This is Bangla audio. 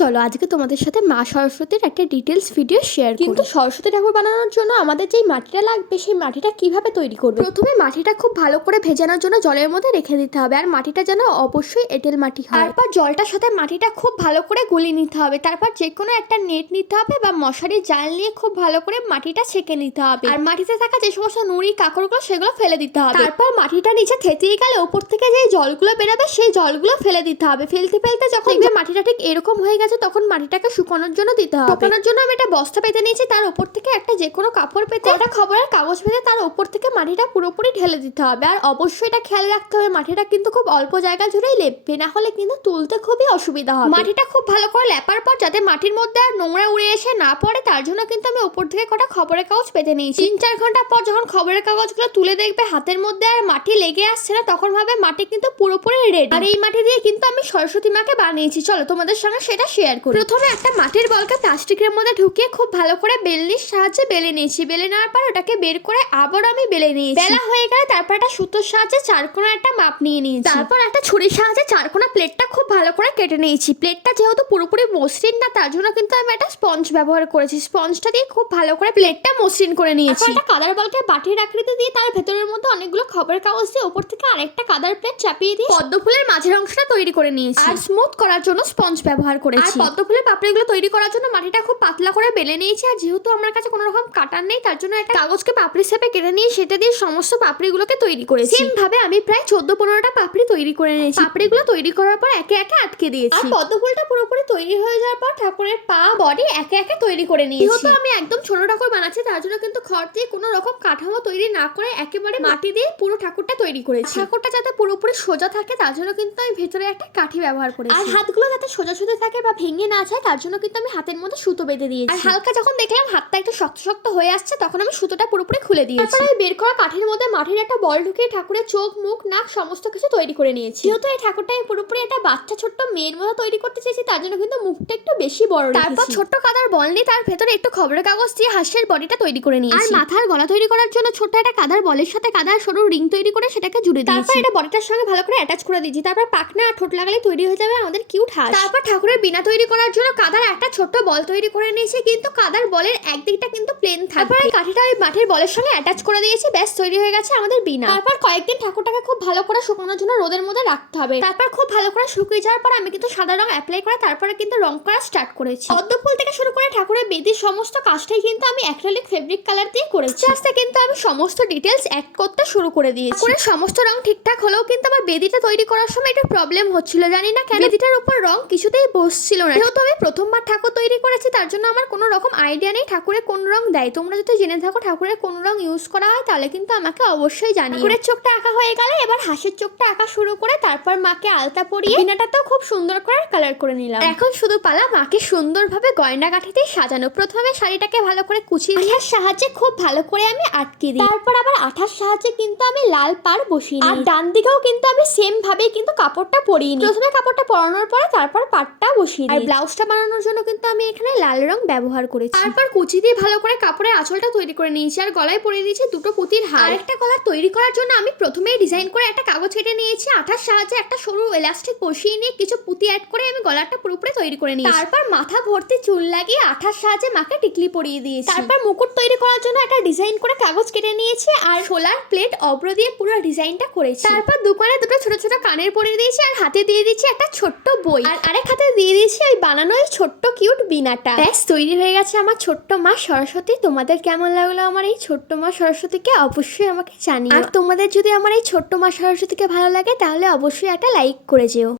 চলো আজকে তোমাদের সাথে মা সরস্বতীর একটা ডিটেলস ভিডিও শেয়ার কিন্তু সরস্বতী ঠাকুর বানানোর জন্য আমাদের যেই মাটিটা লাগবে সেই মাটিটা কীভাবে তৈরি করবে? প্রথমে মাটিটা খুব ভালো করে ভেজানোর জন্য জলের মধ্যে রেখে দিতে হবে আর মাটিটা যেন অবশ্যই এঁটেল মাটি হয়। তারপর জলটার সাথে মাটিটা খুব ভালো করে গুলি নিতে হবে তারপর যে কোনো একটা নেট নিতে হবে বা মশারির জাল নিয়ে খুব ভালো করে মাটিটা ছেঁকে নিতে হবে। আর মাটিতে থাকা যে সমস্ত নুড়ি কাকড়গুলো সেগুলো ফেলে দিতে হবে। তারপর মাটিটা নিচে থেতিয়ে গেলে উপর থেকে যে জলগুলো বেরোবে সেই জলগুলো ফেলে দিতে হবে। ফেলতে ফেলতে যখন মাটিটা ঠিক এরকম হয়ে গেছে তখন মাটিটাকে শুকানোর জন্য দিতে হবে। শুকানোর জন্য আমি একটা বস্তা পেতে নিয়েছি তার উপর থেকে একটা যে কোনো কাপড় পেতে একটা খবরের কাগজ পেতে তার উপর থেকে মাটিটা পুরোপুরি ঢেলে দিতে হবে। আর অবশ্যই এটা খেয়াল রাখতে হবে মাটিটা কিন্তু খুব অল্প জায়গা জুড়েই লেপবে না হলে কিন্তু তুলতে খুবই অসুবিধা হবে। মাটিটা খুব ভালো করে লেপার পর যাতে মাটির মধ্যে আর নোংরা উড়ে এসে না পড়ে তার জন্য কিন্তু আমি উপর থেকে কটা খবরের কাগজ পেতে নিয়েছি। তিন চার ঘণ্টা পর যখন খবরের কাগজগুলো তুলে দেখবে হাতের মধ্যে আর মাটি লেগে আসছে না তখন ভাবে মাটি কিন্তু পুরোপুরি রেডি আর এই মাটি দিয়ে কিন্তু আমি সরস্বতী মাকে বানিয়েছি। চলো তোমাদের সঙ্গে সেটা শেয়ার করি। প্রথমে একটা মাটির বলকে প্লাস্টিকের মধ্যে ঢুকিয়ে খুব ভালো করে বেলনির সাহায্যে বেলে নিয়েছি। বেলে নেওয়ার পর ওটাকে বের করে আবার আমি বেলে নিয়েছি। বেলা হয়ে গেলে তারপর একটা সুতোর সাহায্যে চারকোনা একটা মাপ নিয়ে নিয়েছি। তারপর একটা ছুরির সাহায্যে চারকোনা প্লেটটা খুব ভালো করে কেটে নিয়েছি। প্লেটটা যেহেতু পুরোপুরি মসৃণ না, তার জন্য কিন্তু আমি একটা স্পঞ্জ ব্যবহার করেছি। স্পঞ্জটা দিয়ে খুব ভালো করে প্লেটটা মসৃণ করে নিয়েছি। একটা কাদার বলকে বাটির আকৃতি দিয়ে তার ভেতরের মধ্যে অনেকগুলো খবরের কাগজ দিয়ে উপর থেকে আরেকটা কাদার প্লেট চাপিয়ে দিয়ে পদ্ম ফুলের মাঝের অংশটা তৈরি করে নিয়েছি। আর স্মুথ করার জন্য স্পঞ্জ ব্যবহার করেছি। আর পদ্ম ফুলের পাপড়িগুলো তৈরি করার জন্য মাটিটা খুব পাতলা করে বেলে নিয়েছি আর যেহেতু আমার কাছে কোনো রকম কাটার নেই তার জন্য একটা কাগজকে পাপড়ি শেপে কেটে নিয়ে সেটা দিয়ে সমস্ত পাপড়িগুলোকে তৈরি করেছি। সেম ভাবে আমি প্রায় চোদ্দ পনেরোটা পাপড়ি তৈরি করে নিয়েছি পাপড়িগুলো তৈরি করার পর একে একে আটকে দিয়েছি। আর পদ্ম ফুলটা পুরোপুরি তৈরি হয়ে যাওয়ার পর ঠাকুরের পা বডি একে একে তৈরি করে নিয়েছি। যেহেতু আমি একদম ছোট ঠাকুর বানাচ্ছি তার জন্য কিন্তু খড় দিয়ে কোনো রকম কাঠামো তৈরি না করে একেবারে মাটি দিয়ে পুরো ঠাকুরটা তৈরি করেছি। ঠাকুরটা যাতে পুরোপুরি সোজা থাকে তার জন্য কিন্তু আমি ভেতরে একটা কাঠি ব্যবহার করেছি। আর হাতগুলো যাতে সোজা সোজা থাকে বা ভেঙে না যায় তার জন্য কিন্তু আমি হাতের মধ্যে সুতো বেঁধে দিয়েছি। আর হালকা যখন দেখলাম হাতটা একটু শক্ত শক্ত হয়ে আসছে তখন আমি সুতোটা পুরোপুরি খুলে দিয়েছি। তারপর আমি বের করা কাঠের মধ্যে মাটির একটা বল ঢুকিয়ে ঠাকুরের চোখ মুখ নাক সমস্ত কিছু তৈরি করে নিয়েছি। যেহেতু এই ঠাকুরটা আমি পুরোপুরি একটা বাচ্চা ছোট্ট মেয়ের মতো তৈরি করতে চেয়েছি তার জন্য কিন্তু মুখটা একটু বেশি বড় তারপর ছোট্ট কাদার বল নিয়ে তার ভেতরে একটু খবরের কাগজ দিয়ে হাঁসের বডিটা তৈরি করে নিয়েছি। আর মাথার গলা তৈরি করার জন্য ছোট্ট একটা কাদার বলের সাথে কাদার সরু রিং তৈরি করে সেটাকে জুড়ে দিয়েছি। তারপর এটা বডিটার সঙ্গে ভালো করে অ্যাটাচ করে দিয়েছি। তারপর পাখনা আর ঠোঁট লাগালে তৈরি হয়ে যাবে আমাদের কিউট হাঁস। তারপর ঠাকুরের বিনা তৈরি করার জন্য কাদার একটা ছোট্ট বল তৈরি করে নিয়েছি কিন্তু কাদার বলের একদিকটা কিন্তু প্লেন থাকবে। তারপর এই কাঠিটা ওই মাটির বলের সঙ্গে অ্যাটাচ করে দিয়েছি ব্যাস তৈরি হয়ে গেছে আমাদের বিনা। তারপর কয়েকদিন ঠাকুরটাকে খুব ভালো করে শুকানোর জন্য রোদের মধ্যে রাখতে হবে। তারপর খুব ভালো করে শুকিয়ে যাওয়ার পর আমি কিন্তু সাদা রং অ্যাপ্লাই করে তারপরে কিন্তু রং করা স্টার্ট করেছি। পদ্ম ফুল থেকে শুরু করে ঠাকুরের বেদির সমস্ত কাজটাই কিন্তু আমি অ্যাক্রিলিক ফেব্রিক কালার দিয়ে করেছি। আস্তে আস্তে কিন্তু আমি সমস্ত ডিটেলস অ্যাড করতে শুরু করে দিয়েছি। ঠাকুরের সমস্ত রং ঠিকঠাক হলেও কিন্তু আমার বেদিটা তৈরি করার সময় একটু প্রবলেম হচ্ছিল জানি না কেন। বেদিটার উপর রং কিছুতেই বসছিল না। যেহেতু আমি প্রথমবার ঠাকুর তৈরি করেছি তার জন্য আমার কোনো রকম আইডিয়া নেই। ঠাকুরের কোন রং দেয়। তোমরা যদি জেনে থাকো ঠাকুরের কোন রং ইউজ করা হয় তাহলে কিন্তু আমাকে অবশ্যই জানি ঠাকুরের চোখটা আঁকা হয়ে গেলে এবার হাঁসের চোখটা আঁকা শুরু করে তারপর মাকে আলতা পরিয়ে বিনাটাতেও খুব সুন্দর করে কালার করে নিলাম। এখন শুধু পালা মাকে সুন্দরভাবে গয়না কাঠিতে সাজানো। প্রথমে শাড়িটাকে ভালো করে কুচি আঠার সাহায্যে খুব ভালো করে আমি আটকে দিই। তারপর আবার আঠার সাহায্যে কিন্তু আমি লাল পার বসিয়ে আর ডান দিকেও কিন্তু আমি সেম ভাবে কিন্তু কাপড়টা পরিয়ে নিই। প্রথমে কাপড়টা পরানোর পরে তারপর পাটটা বসিয়ে দিই আর ব্লাউজটা বানানোর জন্য কিন্তু আমি এখানে লাল রং ব্যবহার করেছি। তারপর কুচি দিয়ে ভালো করে কাপড়ের আঁচলটা তৈরি করে নিয়েছি আর গলায় পরিয়ে দিয়েছি দুটো পুঁতির হার। আরেকটা গলা তৈরি করার জন্য আমি প্রথমেই ডিজাইন করে একটা কাগজ কেটে নিয়েছি আঠার সাহায্যে একটা সরু এলাস্টিক বসিয়ে নিয়ে কিছু পুঁতি অ্যাড করে আমি গলাটা পুরোপুরি তৈরি করে নিয়েছি। তারপর মাথা ভর্তি চুল লাগিয়ে আঠার সাহায্যে মাকে টিকলি পরিয়ে দিয়েছি। তারপর মুকুট তৈরি করার জন্য একটা ডিজাইন করে কাগজ কেটে নিয়েছি আর সোলার প্লেট অব্র দিয়ে পুরো ডিজাইনটা করেছি। তারপর দোকানে দুটো ছোট ছোট কানের পরিয়ে দিয়েছি আর হাতে দিয়ে দিয়েছি একটা ছোট্ট বই। আর আরেক হাতে দিয়ে দিয়েছি ওই বানানো ওই ছোট্ট কিউট বিনাটা ব্যাস, তৈরি হয়ে গেছে আমার ছোট্ট মা সরস্বতী। তোমাদের কেমন লাগল আমার এই ছোট্ট মা সরস্বতীকে? অবশ্যই আমাকে জানিও। আর তোমাদের যদি আমার এই ছোট্ট মা সরস্বতীকে ভালো লাগে, তাহলে অবশ্যই একটা লাইক করে যেও।